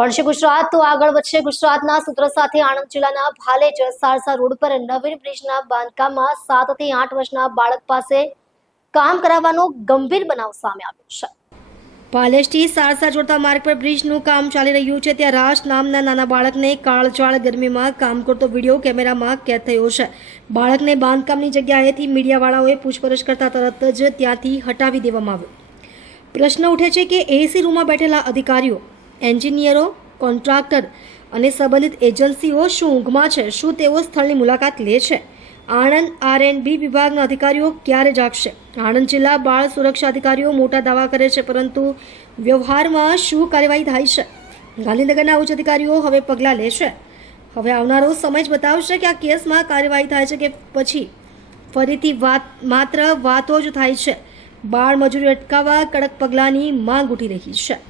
પડશે ગુજરાત તો આગળ વધશે ગુજરાતના સૂત્રો સાથે આણંદ જિલ્લાના ભાલેજ સારસા રોડ પર નવીન બ્રિજના બાંધકામમાં 7 થી 8 વર્ષના બાળક પાસે કામ કરાવવાનો ગંભીર બનાવ સામે આવ્યો છે। ભાલેજથી સારસા જોડતા માર્ગ પર બ્રિજનું કામ ચાલી રહ્યું છે ત્યાં રાજ નામના નાના બાળકને કાળઝાળ ગરમીમાં કામ કરતો વિડીયો કેમેરામાં કેદ થયો છે। બાળકને બાંધકામની જગ્યાએથી મીડિયાવાળાઓએ પૂછપરછ કરતા તરત જ ત્યાંથી હટાવી દેવામાં આવ્યો। પ્રશ્ન ઉઠે છે કે એસી રૂમમાં બેઠેલા અધિકારીઓ, એન્જિનિયરો, કોન્ટ્રાક્ટર અને સંબંધિત એજન્સીઓ શું ઊંઘમાં છે? શું તેઓ સ્થળની મુલાકાત લે છે? આણંદ R&B વિભાગના અધિકારીઓ ક્યારે જાગશે? આણંદ જિલ્લા બાળ સુરક્ષા અધિકારીઓ મોટા દાવા કરે છે, પરંતુ વ્યવહારમાં શું કાર્યવાહી થાય છે? ગાંધીનગરના ઉચ્ચ અધિકારીઓ હવે પગલાં લેશે? હવે આવનારો સમય જ બતાવશે કે આ કેસમાં કાર્યવાહી થાય છે કે પછી ફરીથી માત્ર વાતો જ થાય છે। બાળ મજૂરી અટકાવવા કડક પગલાંની માંગ ઉઠી રહી છે।